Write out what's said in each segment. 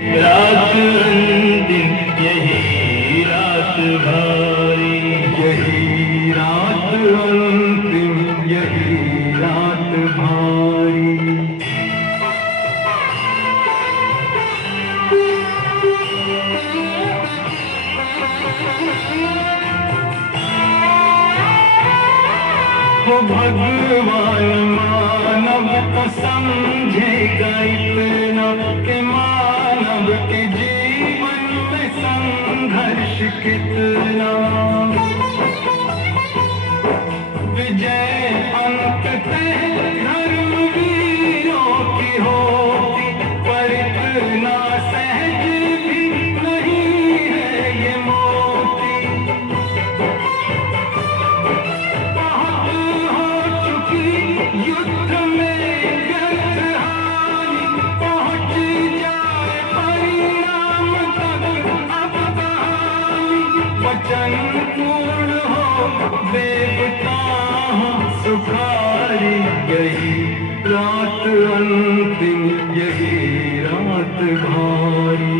रात अंतिम यही रात भारी, यही रात अंतिम, यही रात भारी। वो भगवान मानव को समझेगा इतना कि मानव के जीवन में संघर्ष कितना। विजय अंततः धर्मवीरों की होती, पर इतना सहज भी नहीं है ये मोती। युद्ध में व्यर्थ हानि, पहुंच जाए परिणाम तक अब कहानी। वचन पूर्ण हो देवता हो सुखारी, यही रात अंतिम, यही रात भारी।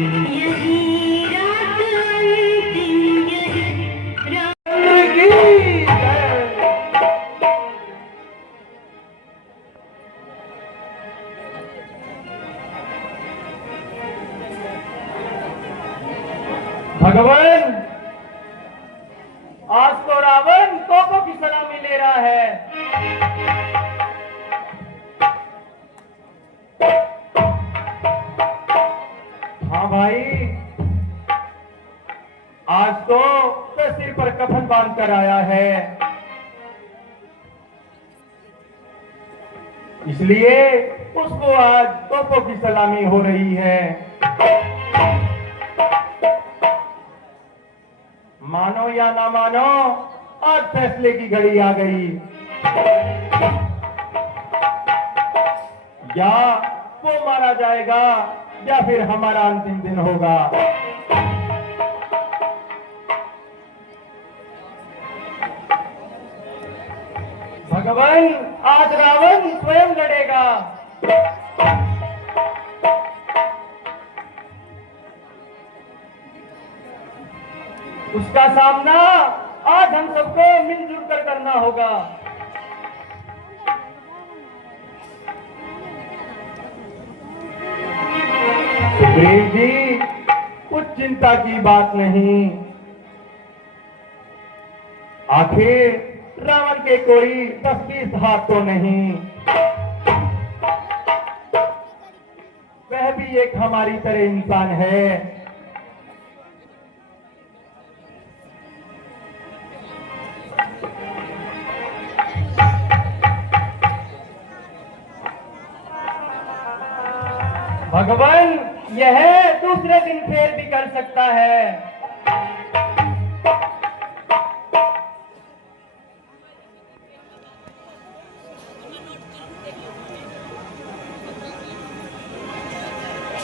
भगवान, आज तो रावण तोपों की सलामी ले रहा है। हाँ भाई, आज तो सिर पर कफन बांध कर आया है, इसलिए उसको आज तोपों की सलामी हो रही है। मानो या ना मानो, आज फैसले की घड़ी आ गई। या वो मारा जाएगा या फिर हमारा अंतिम दिन होगा। भगवान, आज रावण स्वयं लड़ेगा। उसका सामना आज हम सबको मिलजुल कर करना होगा। सुग्रीव जी, कुछ चिंता की बात नहीं। आखिर रावण के कोई 10-20 हाथ तो नहीं, वह भी एक हमारी तरह इंसान है। भगवान, यह दूसरे दिन फेर भी कर सकता है।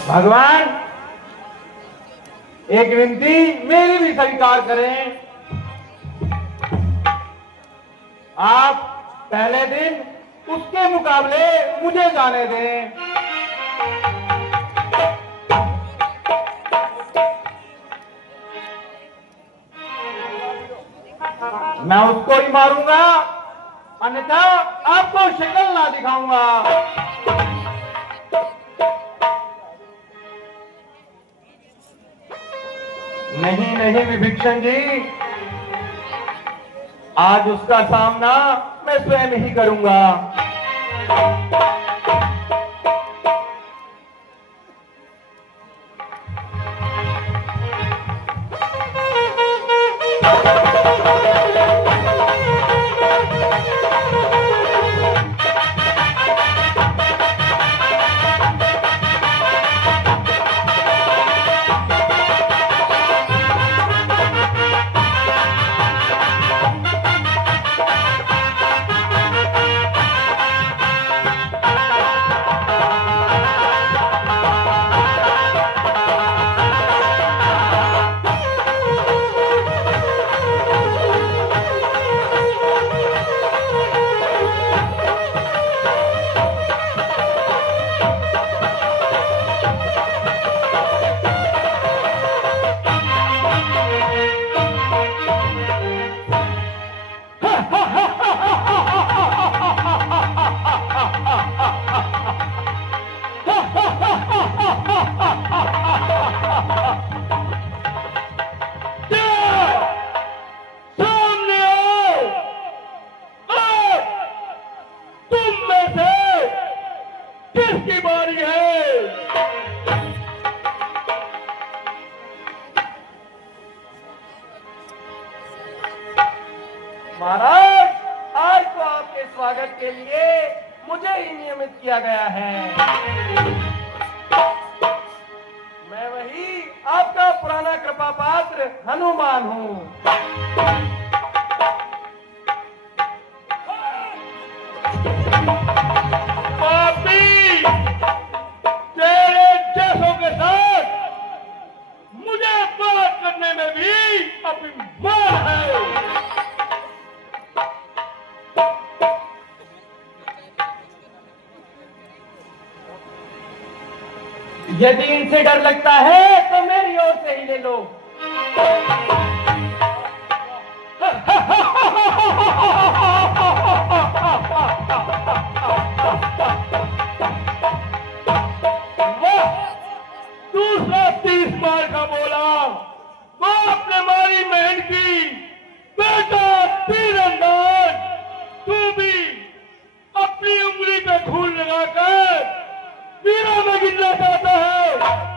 भगवान, एक विनती मेरी भी स्वीकार करें। आप पहले दिन उसके मुकाबले मुझे जाने दें। मैं उसको ही मारूंगा, अन्यथा आपको शक्ल ना दिखाऊंगा। नहीं नहीं विभीषण जी, आज उसका सामना मैं स्वयं ही करूंगा। महाराज, आज तो आपके स्वागत के लिए मुझे ही नियमित किया गया है। मैं वही आपका पुराना कृपा पात्र हनुमान हूँ। पापी, तेरे जैसों के साथ मुझे बात करने में भी अभिमान है। यदि इनसे डर लगता है तो मेरी ओर से ही ले लो। दूसरा 30 मार का बोला, बाप ने मारी बहन की, बेटा तीरंदाज, तू भी अपनी उंगली पे खून लगाकर वीरों में गिरना चाहता है।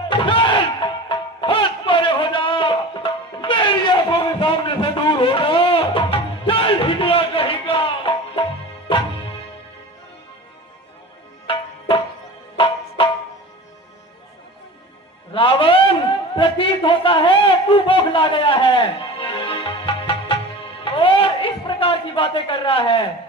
चल, हाथ परे हो जा, मेरी आंखों के सामने से दूर हो जा, चल हिटला कहीं का। रावण, प्रतीत होता है तू बौखला गया है और इस प्रकार की बातें कर रहा है।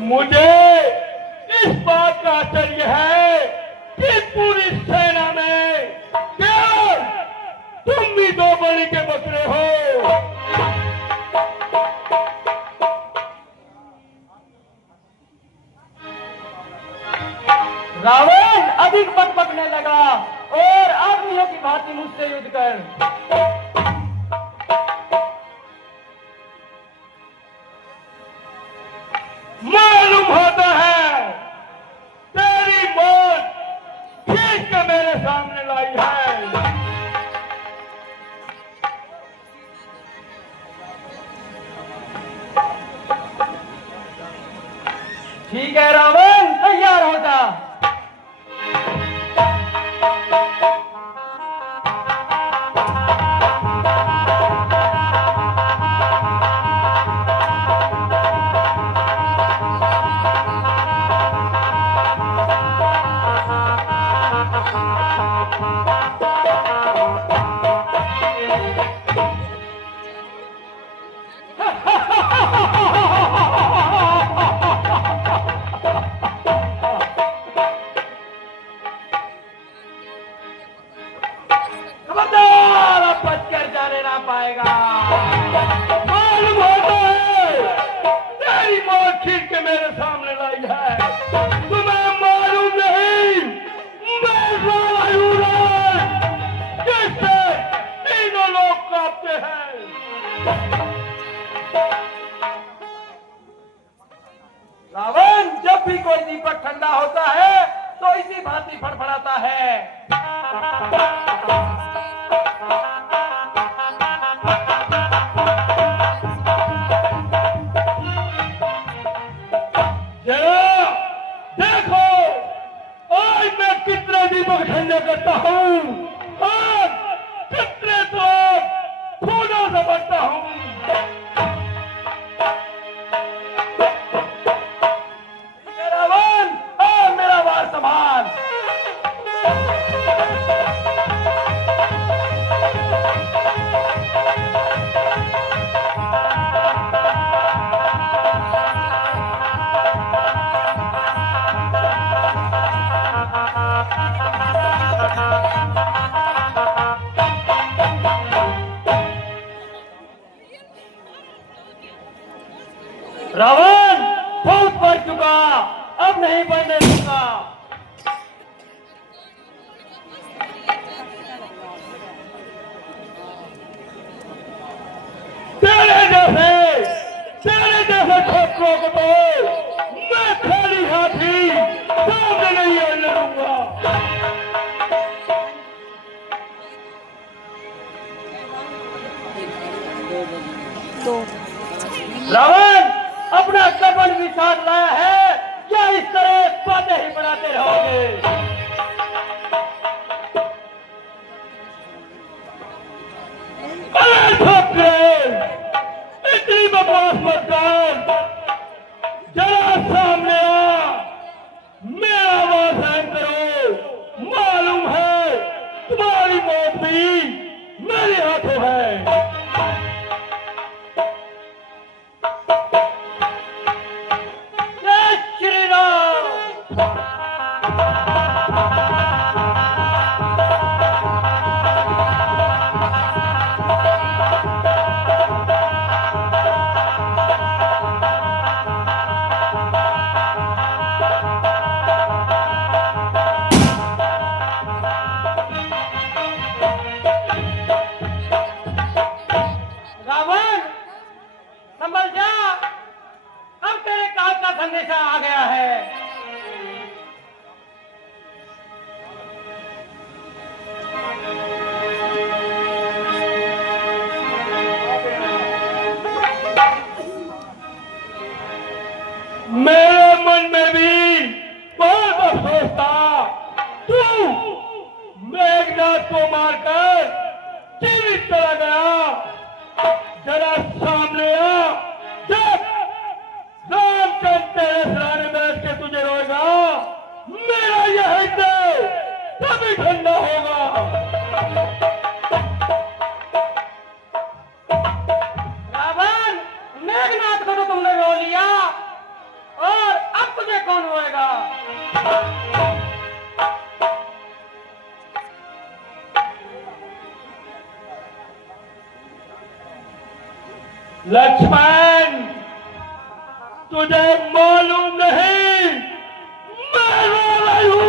मुझे इस बात का आश्चर्य है कि पूरी सेना में केवल तुम भी 2 बलि के बकरे हो। रावण अधिक बकबकने लगा और आदमियों की भांति मुझसे युद्ध कर। मालूम होता है तेरी मौत खींच के मेरे सामने लाई है। ठीक है रावण, तैयार हो जा। खबरदार, अब बचकर जाने ना पाएगा। मालूम होता है तेरी मौत खींच के मेरे सामने लाई है। तुम्हें मालूम नहीं मैं रावण जिससे तीनों लोग कांपते हैं। रावण, जब भी कोई दीपक ठंडा होता है तो इसी भांति फड़फड़ाता है। जरा देखो आज मैं कितने दीपक ठंडे करता हूँ और कितने तो फूलों से भरता हूँ। रावण, आ मेरा वार संभाल। रावण, बहुत बढ़ चुका, अब नहीं बढ़ने दूंगा। तेरे जैसे छोकरों को तो मैं खाली हाथी सामने नहीं आने दूंगा। रावण, अपना कपन भी साथ लाया है या इस तरह बातें ही बनाते रहोगे? संदेशा आ गया है। मेरे मन में भी बहुत अफसोस था। तू मेघनाथ को मारकर जीवित चला गया। जरा सामने आ, जब रामचंद्र तेरे सराहने बैठ के तुझे रोएगा, मेरा यह हृदय तभी ठंडा होगा। रावण, मेघनाथ को तो तुमने रो लिया, और अब तुझे कौन रोएगा? लक्ष्मण, तुझे मालूम नहीं मैं रो रही हूं।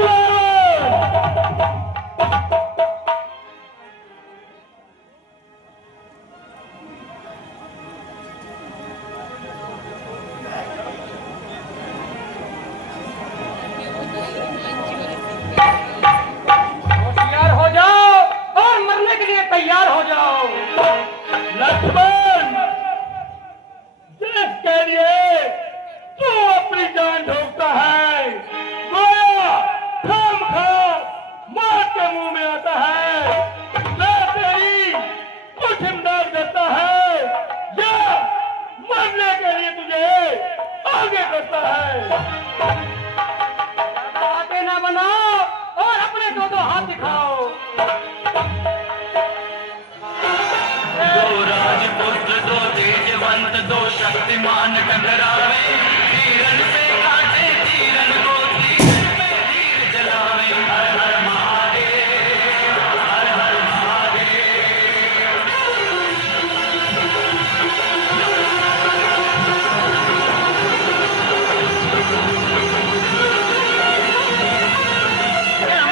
होशियार हो जाओ और मरने के लिए तैयार हो जाओ। लक्ष्मण, जिसके लिए तू अपनी जान ढोकता है, गोया खामखा मार के मुंह में आता है। मैं तेरी कुछ इमदाद करता है या मरने के लिए तुझे आगे करता है। बातें ना बनाओ और अपने दो दो हाथ दिखाओ। दो राजपुत्र, दो तेजवंत, दो शक्तिमान टकरावे, तीरन से काटे तीरन को, तीरन पे तीर जलावे। हर हर महादेव, हर हर महादेव।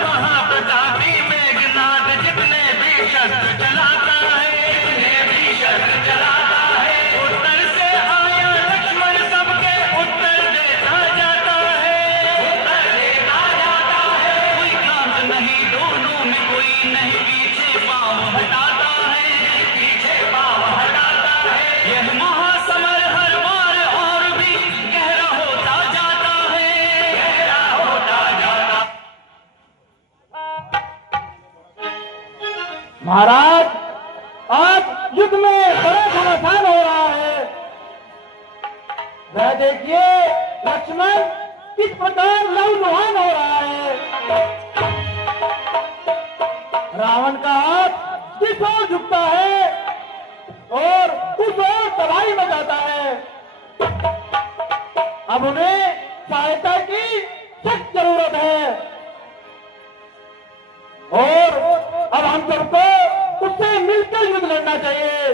महाप्रतापी मेघनाथ जितने भी शस्त्र चलाता है, जितने भी शस्त्र चलाता है, उत्तर से आया लक्ष्मण सबके उत्तर देता जाता है, उत्तर देता जाता है। कोई कांत नहीं दोनों में, कोई नहीं पीछे पाँव हटाता है, पीछे पाँव हटाता है। यह महासमर हर बार और भी गहरा होता जाता है, गहरा होता जाता। महाराज, आज युद्ध में बड़ा घमासान हो रहा है। वह देखिए लक्ष्मण किस प्रकार लहूलुहान हो रहा है। रावण का हाथ जिस ओर झुकता है और उस ओर तबाही मचाता है। अब उन्हें सहायता की सख्त जरूरत है और अब हम सबको उससे मिलकर युद्ध लड़ना चाहिए।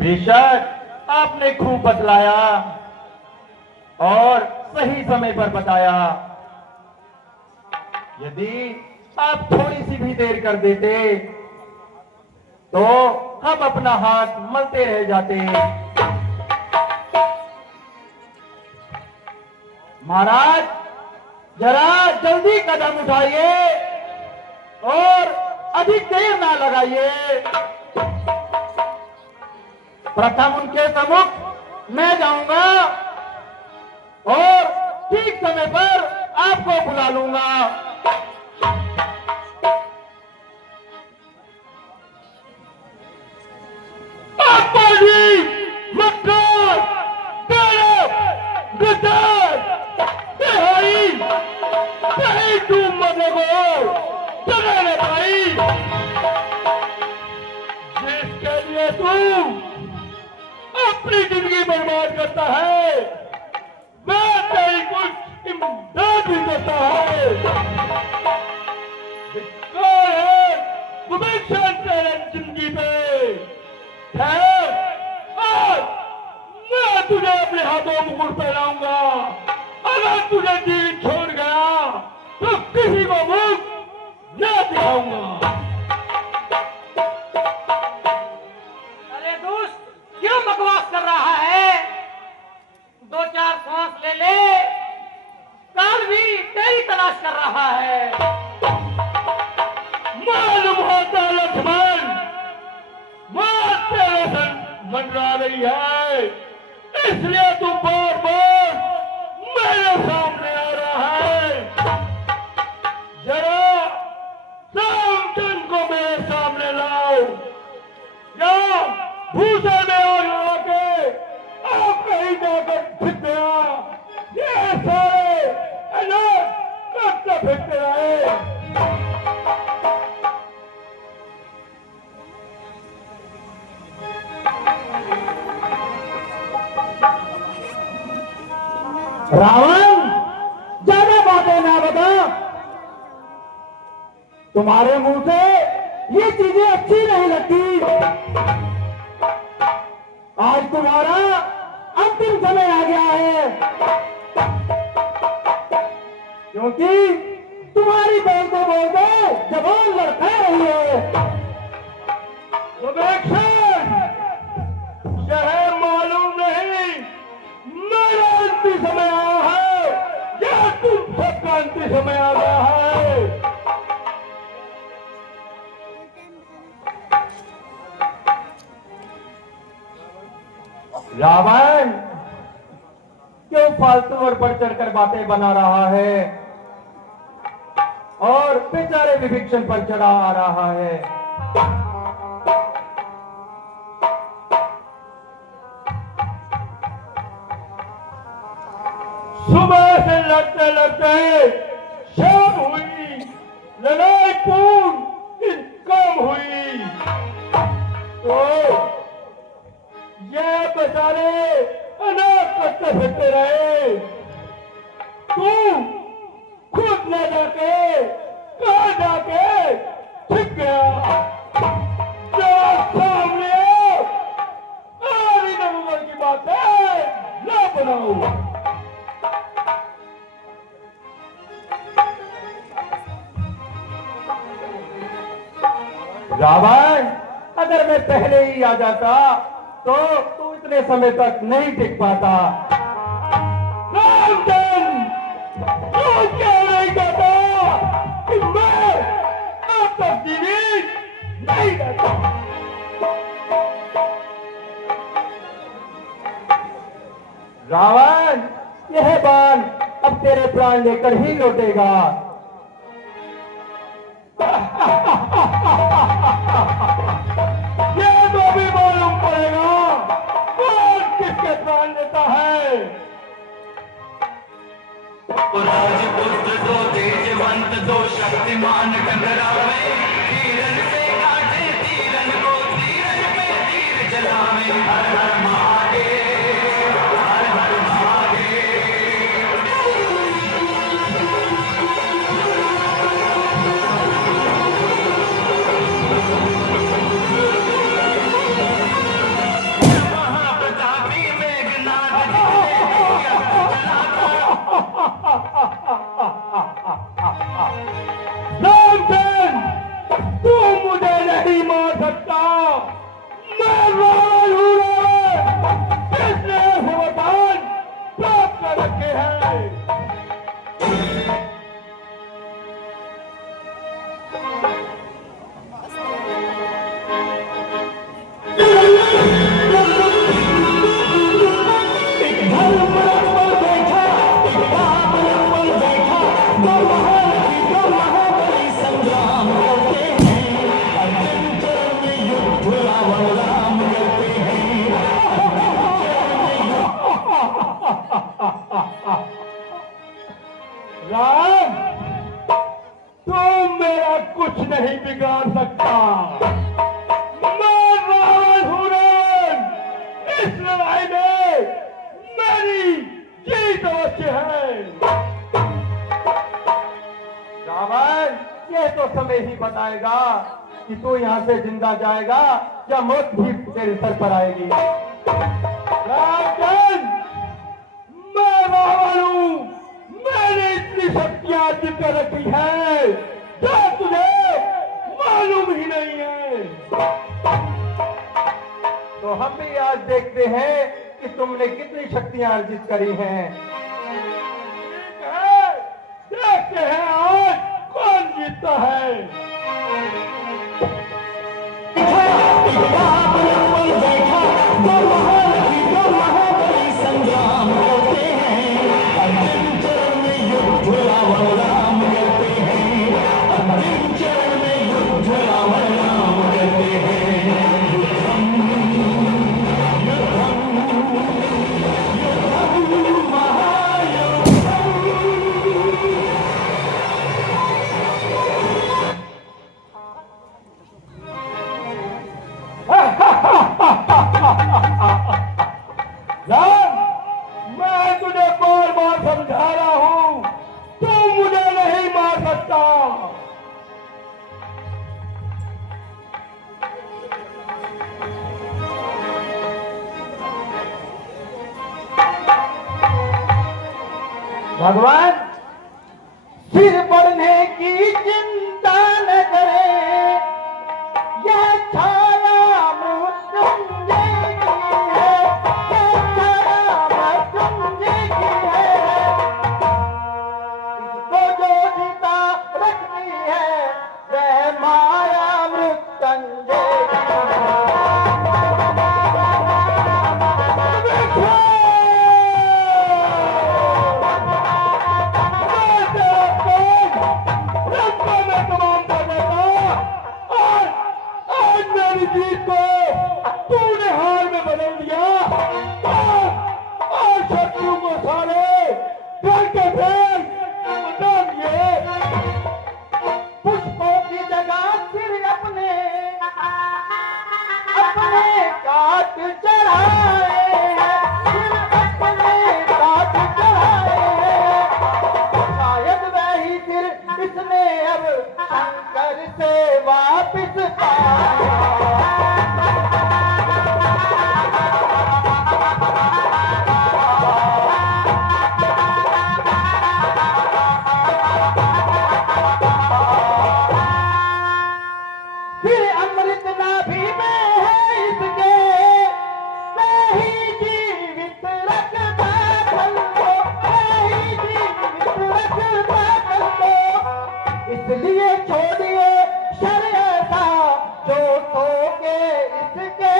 बेशक आपने खूब बतलाया और सही समय पर बताया। यदि आप थोड़ी सी भी देर कर देते तो हम अपना हाथ मलते रह जाते। महाराज, जरा जल्दी कदम उठाइए और अधिक देर ना लगाइए। प्रथम उनके सम्मुख मैं जाऊंगा और ठीक समय पर आपको बुला लूंगा। जिसके लिए तू अपनी जिंदगी बर्बाद करता है, मैं तेरी कुछ इमदाद भी करता है। कौन है विभीषण तेरे जिंदगी पे? खैर, आज मैं तुझे अपने हाथों मुकुट पहनाऊंगा। अगर तुझे जीवित छोड़ गया तो किसी को मुख न दिखाऊंगा। मंडरा रही है, इसलिए तू बार बार मेरे सामने आ रहा है। जरा रामचंद्र को मेरे सामने लाओ, या भूसे में आग लगा के आप कहीं जाकर फिर गया, ये सारे अनाथ करते फिरते रहे। रावण, ज्यादा बातें ना बता। तुम्हारे मुंह से ये चीजें अच्छी नहीं लगती। आज तुम्हारा अंतिम समय आ गया है, क्योंकि तुम्हारी बोलते बोलते जबान लड़खड़ा रही है। शहर मालूम नहीं मेरा अंतिम समय आया है या तुम सबका अंतिम समय आ गया है। रावण, क्यों फालतू और बढ़ चढ़कर बातें बना रहा है और बेचारे विभीषण पर चढ़ा आ रहा है? सुबह से लड़ते लड़ते शाम हुई, लड़ाई पूर्ण कम हुई, तो ये बेचारे अनाथ करते फिरते रहे। तू खुद न जाके कहा जाके छिप गया। जरा सामने और इधर उधर की बातें न बनाओ। रावण, अगर मैं पहले ही आ जाता तो तू इतने समय तक नहीं टिक पाता। रामचंद्र, तू क्यों नहीं कहता कि मैं अब तक जीवित नहीं रहता? रावण, यह बाण अब तेरे प्राण लेकर ही लौटेगा। ये तो भी मालूम पड़ेगा कौन किसके प्राण लेता है। राजपुत्र दो तेजवंत दो शक्तिमान गंधरावे, तीरन से काटे तीरन को, तीरन पे तीर जलावे। हर हर महादेव, हर हर महादेव। महाप्रतापी मेघनाद रामचंद्र, तू मुझे नहीं मार सकता। मैं रावण हूँ। किसने ऐसे वरदान प्राप्त कर रखे हैं? राम, तुम मेरा कुछ नहीं बिगाड़ सकता। मैं रावण हूँ। इस लड़ाई में मेरी जीत अवश्य है। रावण, यह तो समय ही बताएगा कि तू यहाँ से जिंदा जाएगा या मौत भी तेरे सर पर आएगी। रामचंद्र, मैं रावण हूँ। मैंने इतनी शक्तियां अर्जित कर रखी है जो तुझे मालूम ही नहीं है। तो हम भी आज देखते हैं कि तुमने कितनी शक्तियां अर्जित करी हैं। ठीक है, देखते हैं आज कौन जीतता है। बैठा भगवान सिर बढ़ने की चिंता न करे, यह छाया मृत्युंजय की है, यह छाया मृत्युंजय की है। इसको जो जीता रखती है वह माया मृत्युंजय की है। जीत को तूने हार में बदल दिया और शत्रु को सारे घर के फेल बता दिए। पुष्पों की जगह सिर अपने काट चढ़ाए हैं, सिर अपने काट चढ़ाए हैं। शायद वही सिर इसने अब शंकर से वापिस पाया। फिर अमृत नाभि में है इसके, मैं ही जीवित रखता कल को, मैं ही जीवित रखता कल को। इसलिए छोड़िए शर्यता जो ठोके इसके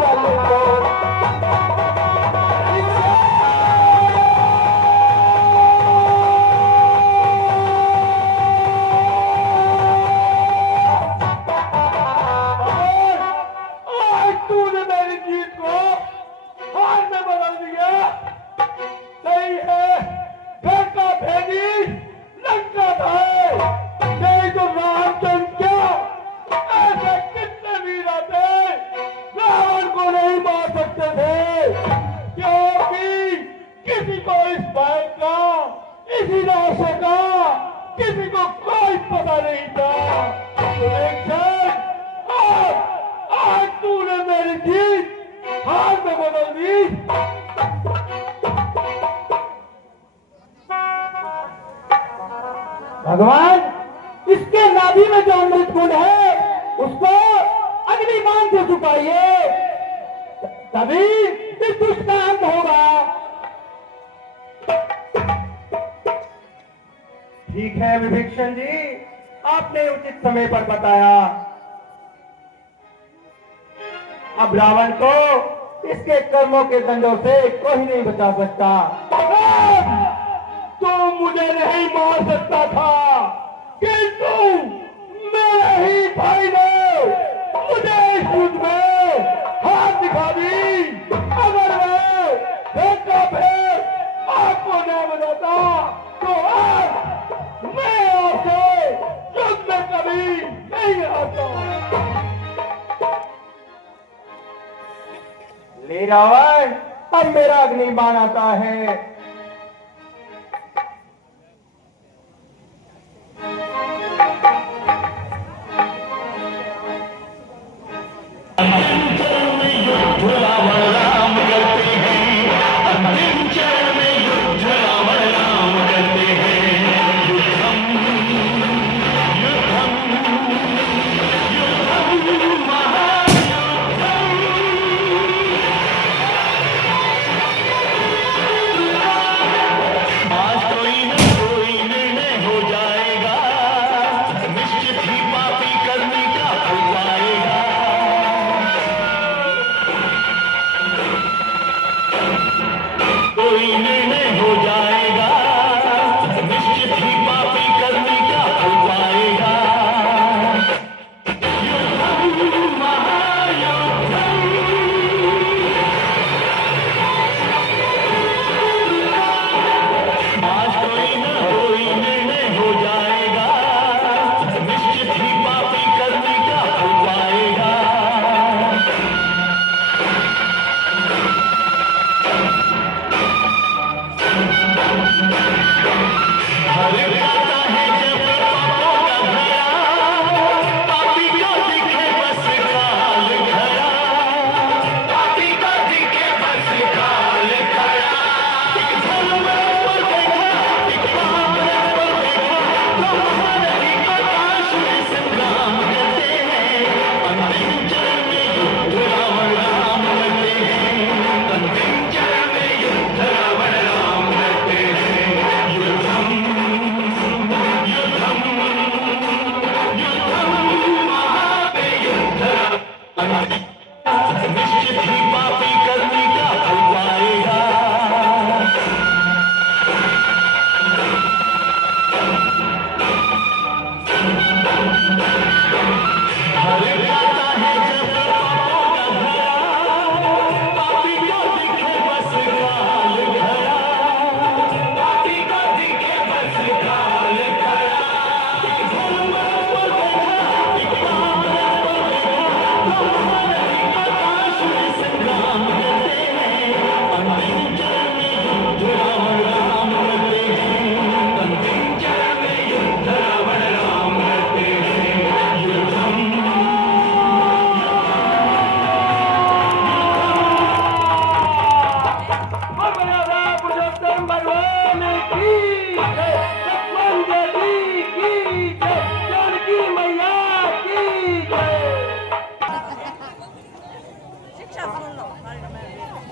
बल को। आज तूने मेरी जीत को हार में बदल दिया। सही है, घर का भेदी लंका था। यही तो रामचंद्र क्या ऐसे कितने वीर आते रावण को नहीं मार सकते थे, क्योंकि किसी को इस बात का, इसी राशि का किसी को कोई पता नहीं था। तो एक क्षण आज तूने मेरी जीत हार में बदल दी। भगवान इसके नाभि में जो अमृत कुंड है उसको अग्निबाण से छुपाइए, तभी इस दुष्ट का अंत होगा। ठीक है विभीषण जी, आपने उचित समय पर बताया। अब रावण को इसके कर्मों के दंडों से कोई नहीं बचा सकता। तो मुझे नहीं मार सकता था, किंतु मेरे ही भाई ने मुझे इस युद्ध में हाथ दिखा दी। अगर मैं फेंका फेंक आपको न बताता तो आज मैं आपसे युद्ध में कभी नहीं आता। ले रावण, अब मेरा अग्निबाण आता है।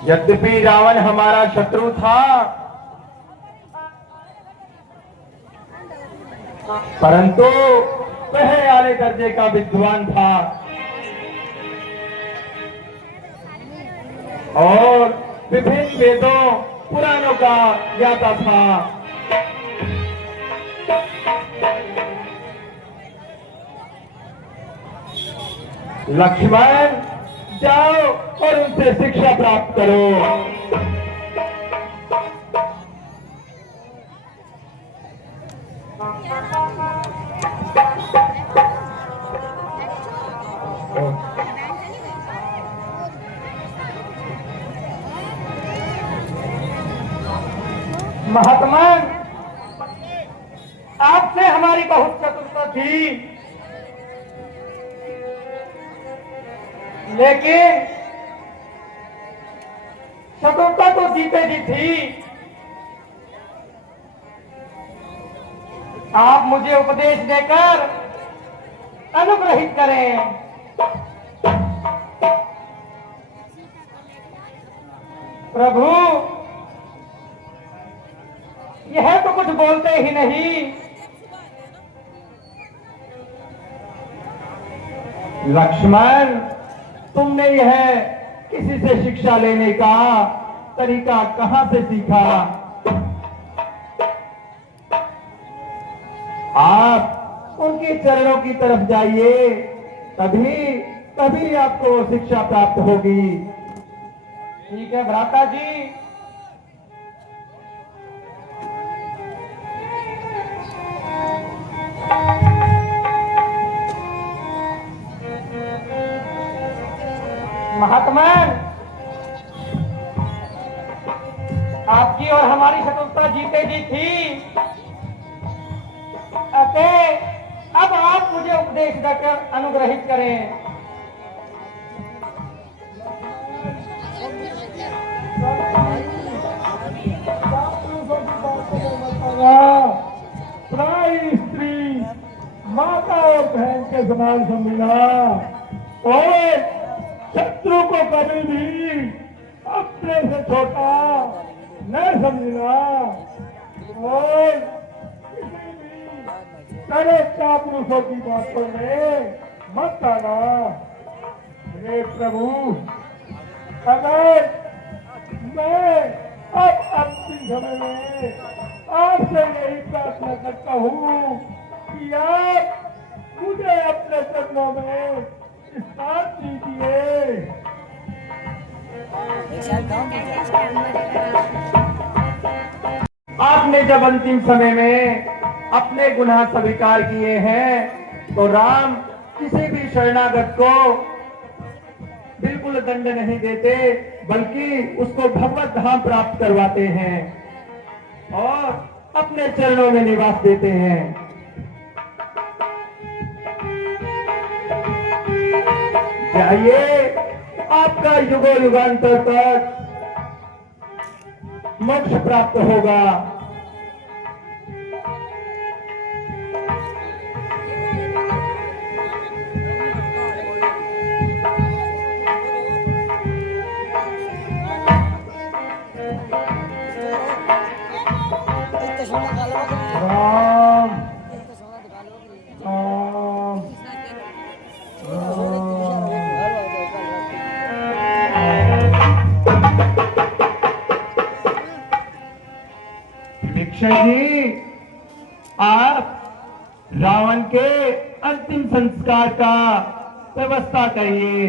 यद्यपि रावण हमारा शत्रु था, परंतु पहले आले दर्जे का विद्वान था और विभिन्न वेदों पुराणों का ज्ञाता था। लक्ष्मण, जाओ और उनसे शिक्षा प्राप्त करो। महात्मा, आपसे हमारी बहुत चतुरता थी, लेकिन चतुरता तो जीते जी थी। आप मुझे उपदेश देकर अनुग्रहित करें। प्रभु, यह तो कुछ बोलते ही नहीं। लक्ष्मण, तुमने यह किसी से शिक्षा लेने का तरीका कहां से सीखा? आप उनके चरणों की तरफ जाइए, तभी आपको शिक्षा प्राप्त होगी। ठीक है भ्राता जी। महात्मा, आपकी और हमारी शत्रुता जीते जी थी, अतः अब आप मुझे उपदेश देकर अनुग्रहित करें। प्राय स्त्री माता और बहन के समान समझना और शत्रु को कभी भी अपने से छोटा न समझना और किसी भी तरह का पुरुषों की बातों में मत आना। हे प्रभु, अगर मैं अब अंतिम समय में आपसे यही प्रार्थना करता हूँ कि आप मुझे अपने चरणों में स्थान दीजिए। आपने जब अंतिम समय में अपने गुनाह स्वीकार किए हैं तो राम किसी भी शरणागत को बिल्कुल दंड नहीं देते, बल्कि उसको भगवत धाम प्राप्त करवाते हैं और अपने चरणों में निवास देते हैं। चाहिए आपका युगो युगांतर तक मोक्ष प्राप्त होगा। राम विभीषण जी, आप रावण के अंतिम संस्कार का व्यवस्था करिए।